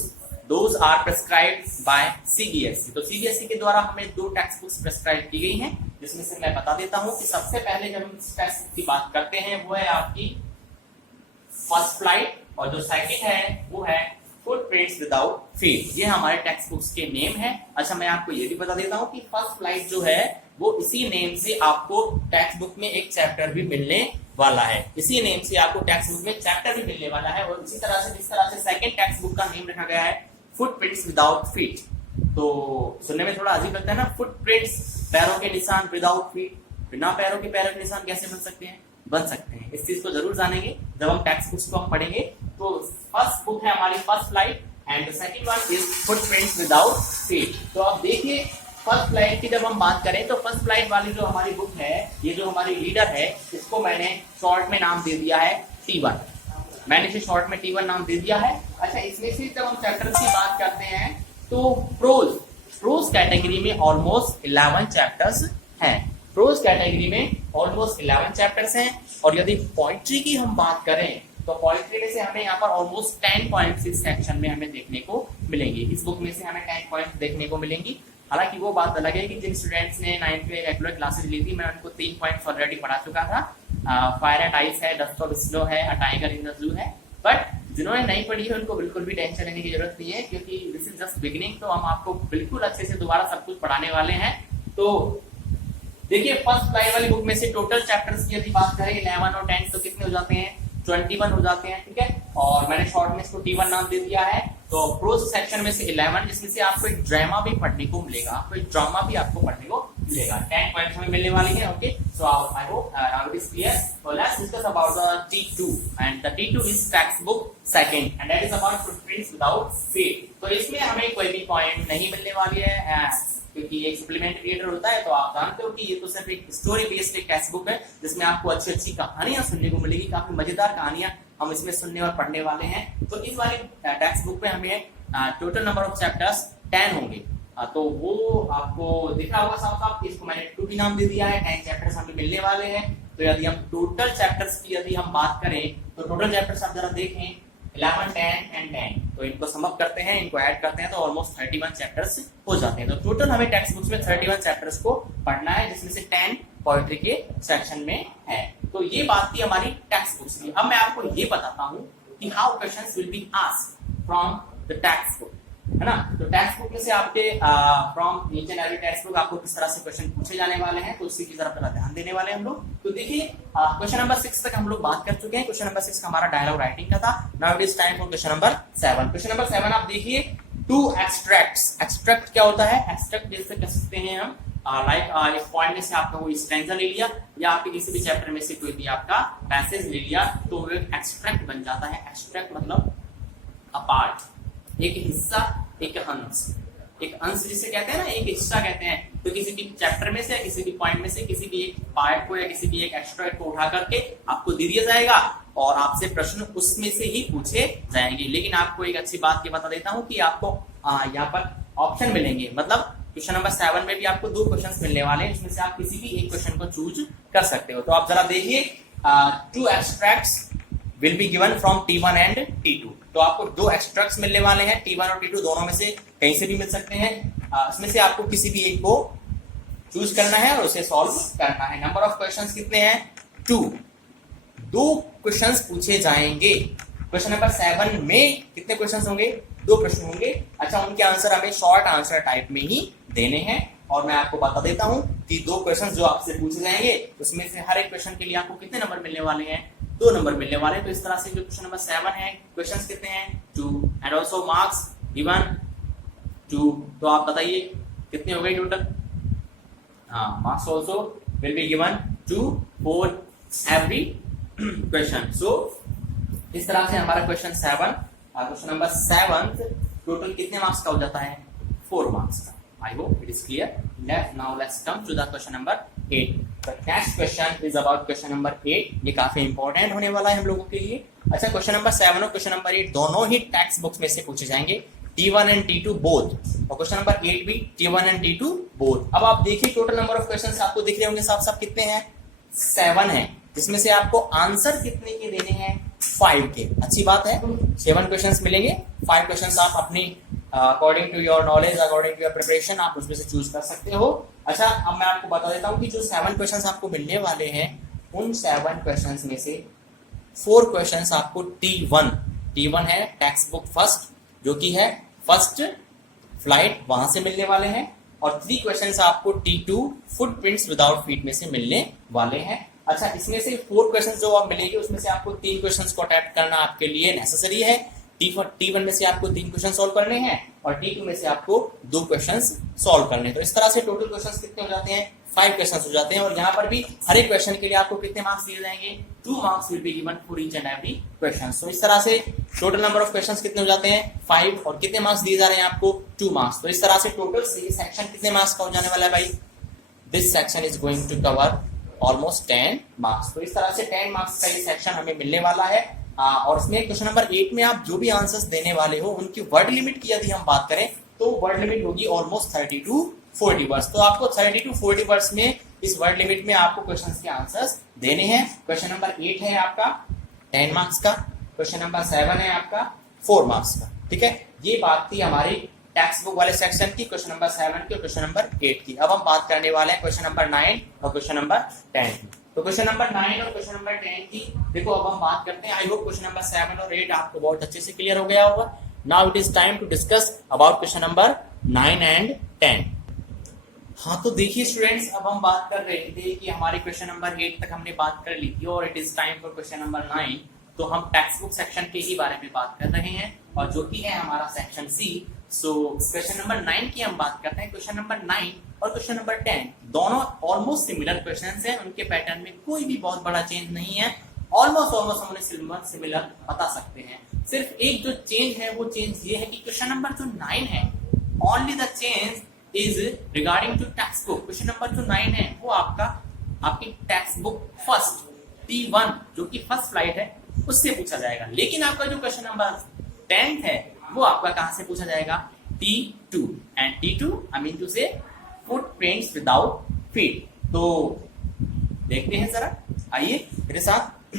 those are prescribed by CBSE। तो CBSE के द्वारा हमें 2 टेक्स्ट बुक्स प्रेस्क्राइब की गई हैं, जिसमें से मैं बता देता हूं कि सबसे पहले जब हम इस टेक्स्ट की बात करते हैं वो है आपकी फर्स्ट फ्लाइट, और जो सेकंड है वो है फुटप्रिंट्स विदाउट फीट। ये हमारे टेक्स्ट बुक्स के नेम है। अच्छा, मैं आपको ये भी बता देता हूं कि फर्स्ट फ्लाइट जो है वो इसी नेम से आपको टेक्स्ट बुक में एक चैप्टर भी मिलने वाला है। इसी नेम से आपको टेक्स्ट बुक में चैप्टर भी मिलने वाला है। और इसी तरह से जिस तरह से सेकंड टेक्स्ट बुक का नेम रखा गया है फुटप्रिंट्स विदाउट फीट। तो सुनने में थोड़ा अजीब लगता है ना, फुटप्रिंट्स पैरों के निशान विदाउट फीट, बिना पैरों के निशान कैसे बन सकते हैं? बन सकते हैं। इस चीज को जरूर जानेंगे जब हम टेक्स्ट बुक्स को हम पढ़ेंगे। तो फर्स्ट बुक है हमारी first flight and the second one is footprints without feet. तो अब देखिए फर्स्ट फ्लाइट की जब हम बात करें तो फर्स्ट फ्लाइट वाली जो हमारी बुक है, ये जो हमारी रीडर है, इसको मैंने शॉर्ट में नाम दे दिया है T1। मैंने इसे शॉर्ट में T1 नाम दे दिया है। अच्छा, इसमें से जब हम चैप्टर की बात करते हैं तो प्रोज कैटेगरी में ऑलमोस्ट 11 चैप्टर्स हैं। प्रोज कैटेगरी में ऑलमोस्ट 11 चैप्टर्स हैं। और यदि पोइट्री की हम बात करें तो पोइट्री में से हमें यहाँ पर ऑलमोस्ट 10 पॉइंट्स इस सेक्शन में हमें देखने को मिलेंगे। इस बुक में से हमें 10 पॉइंट्स देखने को मिलेंगी। हालांकि वो बात अलग है कि जिन स्टूडेंट्स ने 9th में रेगुलर क्लासेस ली थी, मैं उनको 3 पॉइंट्स ऑलरेडी पढ़ा चुका था। फायर एंड आइस है, डस्ट ऑफ स्नो है, a tiger in the zoo है। बट जिन्होंने नहीं पढ़ी है उनको बिल्कुल भी टेंशन लेने की जरूरत नहीं है, क्योंकि दिस इज जस्ट बिगिनिंग। तो हम आपको बिल्कुल अच्छे से दोबारा सब कुछ पढ़ाने वाले हैं। तो देखिए फर्स्ट फ्लाइट वाली बुक में से टोटल चैप्टर्स की यदि बात करें 11 और 10 तो कितने हो जाते हैं? 21 हो जाते हैं। ठीक है, और मैंने शॉर्ट में इसको T1 नाम दे दिया है। तो प्रोज सेक्शन में से 11, जिसमें से आपको एक ड्रामा भी पढ़ने को मिलेगा, आपको एक ड्रामा भी आपको पढ़ने को मिलेगा। 10 पॉइंट्स हमें मिलने वाली है। Okay, so I hope now it is clear. So let's discuss about the T2 and the T2 is text book second and that is about footprints without feet. तो इसमें हमें कोई भी पॉइंट नहीं मिलने वाली है, क्योंकि एक सप्लीमेंट्री रीडर होता है। तो आप जानते हो कि ये तो सिर्फ एक स्टोरी बेस्ड एक टेक्स्ट बुक है, जिसमें आपको अच्छी अच्छी कहानियां सुनने को मिलेगी। काफी मजेदार कहानियां हम इसमें सुनने और पढ़ने वाले हैं। तो इस वाले टेक्स्ट बुक में हमें टोटल नंबर ऑफ चैप्टर्स 10 होंगे। तो वो आपको दिख रहा होगा साफ साफ। इसको मैंने 2 भी नाम दे दिया है। 10 चैप्टर्स हमें मिलने वाले हैं। तो यदि हम टोटल चैप्टर्स की यदि हम बात करें तो टोटल चैप्टर्स आप जरा देखें 11, 10 एंड 10। तो इनको समअप करते हैं, इनको ऐड करते हैं तो ऑलमोस्ट 31 चैप्टर्स हो जाते हैं। तो टोटल हमें टेक्स्ट बुक्स में 31 चैप्टर्स को पढ़ना है, जिसमें से 10 पोएट्री के सेक्शन में है। तो ये बात थी हमारी टेक्स्ट बुक्स की। अब मैं आपको ये बताता हूँ कि how questions will be asked from the text book, है ना। तो टेक्स्ट बुक में से आपके from each and every text book आपको किस तरह से क्वेश्चन पूछे जाने वाले हैं, तो उसी की तरफ पहला ध्यान देने वाले हैं हम लोग। तो देखिए क्वेश्चन नंबर 6 तक हम लोग बात कर चुके हैं। क्वेश्चन नंबर 6 हमारा डायलॉग राइटिंग का था। Now it is time for question number 7। Question number 7 आप देखिए, टू एक्सट्रैक्ट्स। एक्सट्रैक्ट क्या होता है? एक्सट्रैक्ट जैसे कह सकते हैं हम लाइक एक पॉइंट में से आपका कोई स्ट्रैंजा ले लिया या आपके किसी भी चैप्टर में से कोई भी आपका पैसेज ले लिया तो वो एक एक्सट्रैक्ट बन जाता है। एक्सट्रैक्ट मतलब अ पार्ट, एक हिस्सा, एक अंश। एक अंश जिसे कहते हैं ना, एक हिस्सा कहते हैं। तो किसी भी चैप्टर में से, किसी भी पॉइंट में से किसी भी एक पार्ट को या किसी भी एक एक्सट्रैक्ट को उठा करके आपको दे दिया जाएगा और आपसे प्रश्न उसमें से ही पूछे जाएंगे। लेकिन आपको एक अच्छी बात ये बता देता हूं कि आपको यहाँ पर ऑप्शन मिलेंगे। मतलब क्वेश्चन नंबर 7 में भी आपको 2 क्वेश्चन मिलने वाले हैं, जिसमें से आप किसी भी एक क्वेश्चन को चूज कर सकते हो। तो आप जरा देखिए, 2 extracts will be given from T1 and T2। तो आपको 2 एक्सट्रैक्ट्स मिलने वाले हैं, T1 और T2 दोनों में से कहीं से भी मिल सकते हैं। इसमें से आपको किसी भी एक को चूज करना है और उसे सॉल्व करना है। नंबर ऑफ क्वेश्चंस कितने हैं? 2 क्वेश्चंस पूछे जाएंगे। क्वेश्चन नंबर 7 में कितने क्वेश्चंस होंगे? 2 प्रश्न होंगे। अच्छा, उनके आंसर हमें शॉर्ट आंसर टाइप में ही देने हैं। और मैं आपको बता देता हूं कि 2 क्वेश्चंस जो आपसे पूछे जाएंगे उसमें से हर एक क्वेश्चन के लिए आपको कितने नंबर मिलने वाले हैं? 2 नंबर मिलने वाले हैं। तो इस तरह से जो क्वेश्चन नंबर 7 है, क्वेश्चंस कितने हैं? 2 एंड ऑल्सो मार्क्स गिवन 2। तो आप बताइए कितने हो गए टोटल? हाँ, marks also will be given 2 for every question. So इस तरह से हमारा क्वेश्चन नंबर 7 टोटल कितने मार्क्स का हो जाता है? 4 मार्क्स का। I hope it is clear. Now let's come to the question number 8. The next question is about question number 8. ये काफी इंपॉर्टेंट होने वाला है हम लोगों के लिए। अच्छा, क्वेश्चन नंबर 7 और क्वेश्चन नंबर 8 दोनों ही टेक्स्ट बुक्स में से पूछे जाएंगे, T1 एंड T2 बोथ। और क्वेश्चन नंबर 8 भी T1 एंड T2 बोथ। अब आप देखिए, टोटल नंबर ऑफ क्वेश्चंस आपको दिख रहे होंगे साफ साफ कितने हैं? 7 है, जिसमें से आपको आंसर कितने के देने हैं? 5 के। अच्छी बात है, 7 क्वेश्चंस मिलेंगे। 5 क्वेश्चंस आप अपनी according to your knowledge, according to your preparation आप उसमें से चूज कर सकते हो। अच्छा, अब मैं आपको बता देता हूं कि जो 7 क्वेश्चंस आपको मिलने वाले हैं, उन 7 क्वेश्चंस में से 4 क्वेश्चंस आपको T1 है टेक्स्ट बुक फर्स्ट, जो कि है फर्स्ट फ्लाइट, वहां से मिलने वाले हैं। और 3 क्वेश्चंस आपको T2 फुटप्रिंट्स विदाउट फीट में से मिलने वाले हैं। अच्छा, इसमें से 4 क्वेश्चंस जो आप मिलेंगे उसमें से आपको 3 क्वेश्चंस को अटेम्प्ट करना आपके लिए नेसेसरी है। T1 में से आपको 3 क्वेश्चन सॉल्व करने हैं और T2 में से आपको 2 क्वेश्चंस सॉल्व करने हैं। तो इस तरह से टोटल क्वेश्चंस कितने हो जाते हैं? 5 क्वेश्चंस हो जाते हैं। और यहाँ पर भी हर एक क्वेश्चन के लिए आपको कितने मार्क्स दिए जाएंगे? 2 marks will be given for each and every question. तो इस तरह से टोटल नंबर ऑफ क्वेश्चंस कितने हो जाते हैं? 5। और कितने मार्क्स दिए जा रहे हैं आपको? 2 मार्क्स। तो इस तरह से टोटल ये सेक्शन कितने मार्क्स का हो जाने वाला है भाई? This section is going to cover almost 10 marks. तो इस तरह से 10 मार्क्स का ये सेक्शन हमें मिलने वाला है। और इसमें क्वेश्चन नंबर 8 में आप जो भी आंसर्स देने वाले हो उनकी वर्ड लिमिट की यदि हम बात करें तो वर्ड लिमिट होगी ऑलमोस्ट 30 to 40 वर्ड्स। तो आपको 30 to 40 वर्ड्स में, इस वर्ड लिमिट में आपको क्वेश्चंस के आंसर्स देने हैं। क्वेश्चन नंबर 8 है आपका 10 मार्क्स का, क्वेश्चन नंबर 7 है आपका 4 मार्क्स का। ठीक है, ये बात थी हमारी टेक्स्ट बुक वाले सेक्शन की, क्वेश्चन नंबर 7 की और क्वेश्चन नंबर 8 की। अब हम बात करने वाले हैं क्वेश्चन नंबर 9 और क्वेश्चन नंबर 10 की। तो क्वेश्चन नंबर 9 और क्वेश्चन नंबर 10 की देखो अब हम बात करते हैं। आई होप क्वेश्चन नंबर 7 और 8 आपको बहुत अच्छे से क्लियर हो गया होगा। Now it is time to discuss about question number 9 and 10। हाँ, तो देखिए स्टूडेंट्स, अब हम बात कर रहे थे कि हमारे क्वेश्चन नंबर 8 तक हमने बात कर ली थी और it is time for question number 9। तो हम टेक्स्ट बुक सेक्शन के ही बारे में बात कर रहे हैं और जो कि है हमारा section C. So question number 9 की हम बात करते हैं। क्वेश्चन नंबर 9 और क्वेश्चन नंबर 10 दोनों ऑलमोस्ट सिमिलर क्वेश्चंस हैं। उनके पैटर्न में कोई भी बहुत बड़ा चेंज नहीं है। ऑलमोस्ट हम उन्हें सिमिलर बता सकते हैं। सिर्फ एक जो चेंज है वो चेंज ये है कि क्वेश्चन नंबर जो 9 है, only the change is regarding to text book. Question number जो 9 है वो आपकी टेक्स्ट बुक फर्स्ट T1 जो कि फर्स्ट फ्लाइट है उससे पूछा जाएगा। लेकिन आपका जो क्वेश्चन नंबर 10 है वो आपका कहां से पूछा जाएगा? T2 and T2 I mean to say footprints without feet. तो देखते हैं जरा, आइए मेरे साथ।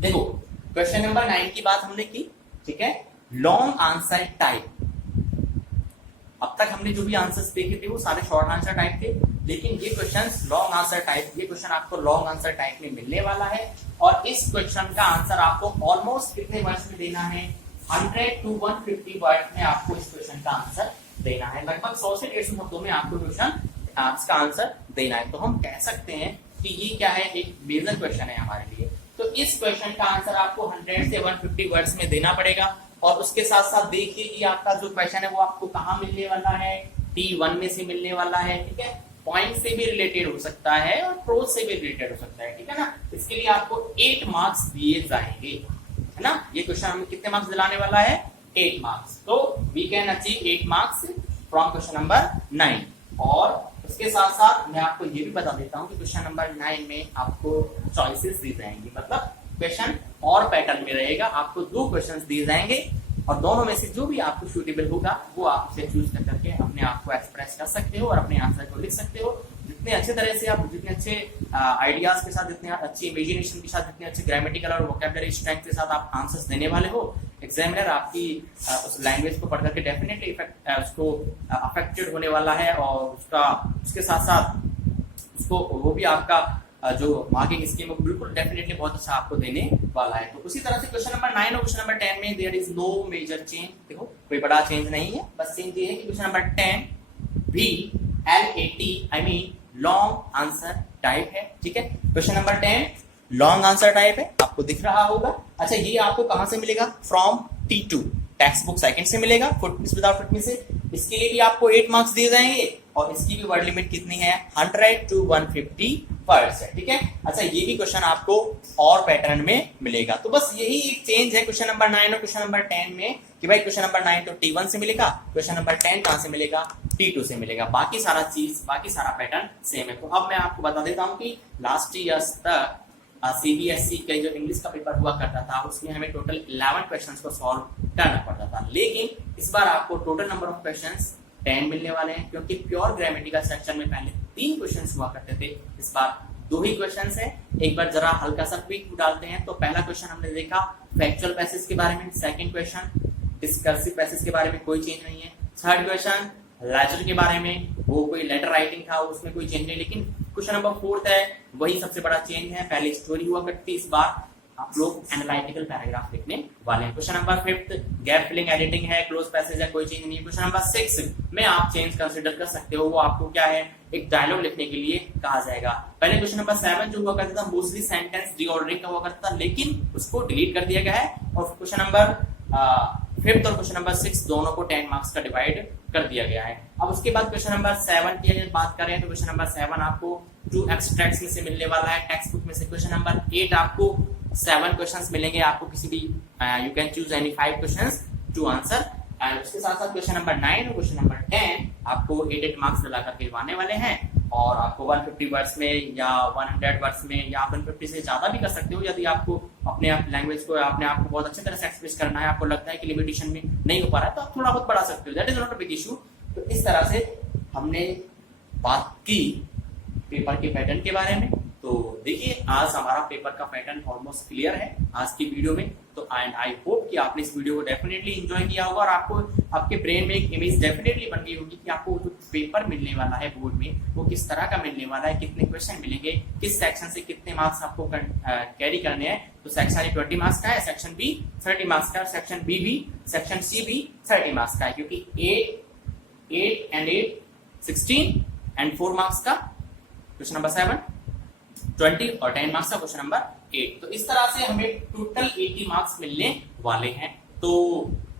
देखो क्वेश्चन नंबर 9 की बात हमने की, ठीक है। लॉन्ग आंसर टाइप, अब तक हमने जो भी आंसर्स देखे थे वो सारे शॉर्ट आंसर टाइप थे, लेकिन ये क्वेश्चन लॉन्ग आंसर टाइप, ये क्वेश्चन आपको लॉन्ग आंसर टाइप में मिलने वाला है। और इस क्वेश्चन का आंसर आपको ऑलमोस्ट कितने वर्ड्स में देना है, 100 to 150 वर्ड में आपको इस क्वेश्चन का आंसर देना है। लगभग 100 से 150 शब्दों में आपको क्वेश्चन इसका आंसर देना है। तो हम कह सकते हैं कि ये क्या है, एक मेजर क्वेश्चन है हमारे लिए। तो इस क्वेश्चन का आंसर आपको 100 से 150 वर्ड्स में देना पड़ेगा। और उसके साथ साथ देखिए कि आपका जो क्वेश्चन है वो आपको कहाँ मिलने वाला है, T1 में से मिलने वाला है, ठीक है। पॉइंट से भी रिलेटेड हो सकता है और प्रोज से भी रिलेटेड हो सकता है, ठीक है ना। इसके लिए आपको 8 मार्क्स दिए जाएंगे, है ना। ये क्वेश्चन हमें कितने मार्क्स दिलाने वाला है, 8 मार्क्स। तो we can achieve 8 marks from question number 9। और उसके साथ साथ मैं आपको ये भी बता देता हूँ कि क्वेश्चन नंबर 9 में आपको चॉइसेस दी जाएंगी, मतलब क्वेश्चन और पैटर्न में रहेगा। आपको 2 क्वेश्चन दिए जाएंगे और दोनों में से जो भी आपको सूटेबल होगा वो आप उसे चूज कर करके अपने आप को एक्सप्रेस कर सकते हो और अपने आंसर को लिख सकते हो। जितने अच्छे तरह से आप, जितने अच्छे आइडियाज के साथ, जितने अच्छी इमेजिनेशन के साथ, जितने अच्छे ग्रामेटिकल और वोकैबुलरी स्ट्रेंथ के साथ आप आंसर्स देने वाले हो, एग्जामिनर आपकी उस लैंग्वेज को पढ़ करके डेफिनेटली उसको अफेक्टेड होने वाला है। और उसके साथ साथ उसको वो भी आपका जो मार्किंग स्कीम है बिल्कुल डेफिनेटली बहुत अच्छा आपको देने वाला है। तो उसी तरह से क्वेश्चन नंबर 9 और क्वेश्चन नंबर 10 में there is no major change. देखो कोई बड़ा चेंज नहीं है, बस चेंज ये है कि क्वेश्चन नंबर 10 भी LAT I mean long answer type है, ठीक है। Question number 10 long answer type है, आपको दिख रहा होगा। अच्छा, ये आपको कहां से मिलेगा, from T2 text book second से मिलेगा, फुटनोट्स विदाउट फुटनोट्स से। इसके लिए भी आपको 8 मार्क्स दिए जाएंगे और इसकी भी वर्ड लिमिट कितनी है, 100 to 150 वर्ड्स है, ठीक है। अच्छा, ये भी क्वेश्चन आपको और पैटर्न में मिलेगा। तो बस यही एक चेंज है क्वेश्चन नंबर 9 और क्वेश्चन नंबर 10 में कि भाई क्वेश्चन नंबर 9 तो T1 से मिलेगा, क्वेश्चन नंबर 10 कहां से मिलेगा, T2 से मिलेगा। बाकी सारा पैटर्न सेम है। तो अब मैं आपको बता देता हूं कि लास्ट ईयर्स तक CBSE का जो इंग्लिश का पेपर हुआ करता था उसमें हमें टोटल 11 क्वेश्चंस को सॉल्व करना पड़ता था, लेकिन इस बार आपको टोटल नंबर ऑफ क्वेश्चंस 10 मिलने वाले हैं, क्योंकि प्योर ग्रामेटिकल सेक्शन में पहले 3 क्वेश्चंस हुआ करते थे, इस बार 2 ही क्वेश्चंस है। एक बार जरा हल्का सा क्विक डालते हैं। तो पहला क्वेश्चन हमने देखा फैक्चुअल पैसेज के बारे में, सेकंड क्वेश्चन डिस्कर्सिव पैसेज के बारे में कोई चेंज नहीं है, थर्ड क्वेश्चन लेटर के बारे में, वो कोई लेटर राइटिंग था उसमें कोई चेंज नहीं, लेकिन क्वेश्चन नंबर 4 है वही सबसे बड़ा चेंज है। पहले स्टोरी हुआ करती, इस बार आप लोग एनालिटिकल पैराग्राफ लिखने वाले हैं। Question number 5 gap filling editing है, क्लोज पैसेज है, कोई चेंज नहीं है। क्वेश्चन नंबर 6 में आप चेंज कंसीडर कर सकते हो, वो आपको क्या है, एक डायलॉग लिखने के लिए कहा जाएगा। पहले क्वेश्चन नंबर 7 जो हुआ करता था मोस्टली सेंटेंस रीऑर्डरिंग का हुआ करता था, लेकिन उसको डिलीट कर दिया गया है। और क्वेश्चन नंबर 5 और क्वेश्चन नंबर 6 दोनों को 10 मार्क्स का डिवाइड कर दिया गया है। अब उसके बाद क्वेश्चन नंबर 7 की अगर बात करें तो क्वेश्चन नंबर 7 आपको 2 एक्सट्रैक्ट्स में से मिलने वाला है टेक्स्ट बुक में से। क्वेश्चन नंबर 8 आपको 7 क्वेश्चंस मिलेंगे, आपको किसी भी you can choose any 5 questions to answer. And उसके साथ साथ क्वेश्चन नंबर 9 और क्वेश्चन नंबर 10 आपको 8 मार्क्स दिला करके आने वाले हैं। और आपको 150 वर्ड्स में या 100 वर्ड्स में या 150 से ज्यादा भी कर सकते हो, यदि आपको अपने आप लैंग्वेज को अपने आप को बहुत अच्छी तरह से एक्सप्रेस करना है, आपको लगता है कि लिमिटेशन में नहीं हो पा रहा है, तो आप थोड़ा बहुत बढ़ा सकते हो, that is not a big issue. तो इस तरह से हमने बात की पेपर के पैटर्न के बारे में। तो देखिए आज हमारा पेपर का पैटर्न ऑलमोस्ट क्लियर है आज की वीडियो में। तो एंड आई होप कि आपने इस वीडियो को डेफिनेटली एंजॉय किया होगा और आपको आपके ब्रेन में एक इमेज डेफिनेटली बन गई होगी कि आपको जो पेपर मिलने वाला है बोर्ड में वो किस तरह का मिलने वाला है, कितने क्वेश्चन मिलेंगे, किस सेक्शन से कितने मार्क्स आपको कैरी करने हैं। तो सेक्शन ए 20 मार्क्स का है, सेक्शन बी 30 मार्क्स का, सेक्शन बी भी, सेक्शन सी भी 30 मार्क्स का है, क्योंकि 8 and 8 16 and 4 मार्क्स का क्वेश्चन नंबर 7 20 और 10 मार्क्स का क्वेश्चन नंबर 8। तो इस तरह से हमें टोटल 80 मार्क्स मिलने वाले हैं। तो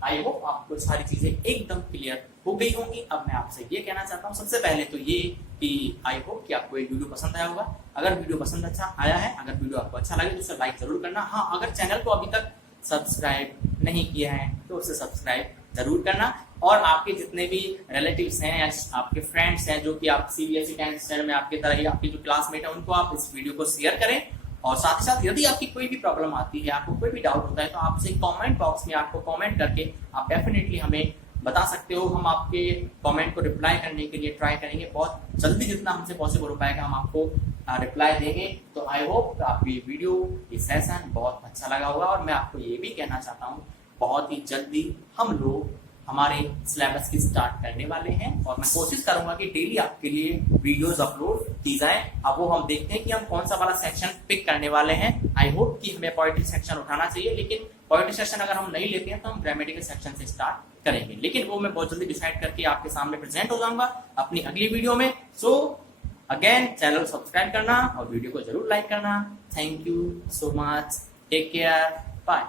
आई होप आपको सारी चीजें एकदम क्लियर हो गई होंगी। अब मैं आपसे ये कहना चाहता हूँ सबसे पहले तो ये कि आई होप कि आपको ये वीडियो पसंद आया होगा। अगर वीडियो पसंद अच्छा आया है, अगर वीडियो आपको अच्छा लगे तो उसे लाइक जरूर करना। हाँ, अगर चैनल को अभी तक सब्सक्राइब नहीं किया है तो उसे सब्सक्राइब जरूर करना। और आपके जितने भी रिलेटिव्स हैं या आपके फ्रेंड्स हैं जो कि आप CBSE 10th स्टैंडर्ड में आपके तरह ही आपके जो क्लासमेट है उनको आप इस वीडियो को शेयर करें। और साथ ही साथ यदि आपकी कोई भी प्रॉब्लम आती है, आपको कोई भी डाउट होता है, तो आप उसे कमेंट बॉक्स में आपको कमेंट करके आप डेफिनेटली हमें बता सकते हो। हम आपके कमेंट को रिप्लाई करने के लिए ट्राई करेंगे, बहुत जल्दी जितना हमसे पॉसिबल हो पाएगा हम आपको रिप्लाई देंगे। तो आई होप आपको ये वीडियो, ये सेशन बहुत अच्छा लगा होगा। और मैं आपको ये भी कहना चाहता हूँ बहुत ही जल्दी हम लोग हमारे सिलेबस की स्टार्ट करने वाले हैं और मैं कोशिश करूंगा कि डेली आपके लिए वीडियोस अपलोड की जाए। अब वो हम देखते हैं कि हम कौन सा वाला सेक्शन पिक करने वाले हैं। आई होप कि हमें पोएट्री सेक्शन उठाना चाहिए, लेकिन पोएट्री सेक्शन अगर हम नहीं लेते हैं तो हम ग्रामेटिकल सेक्शन से स्टार्ट करेंगे, लेकिन वो मैं बहुत जल्दी डिसाइड करके आपके सामने प्रेजेंट हो जाऊंगा अपनी अगली वीडियो में। सो अगेन चैनल सब्सक्राइब करना और वीडियो को जरूर लाइक करना। Thank you so much, take care, bye.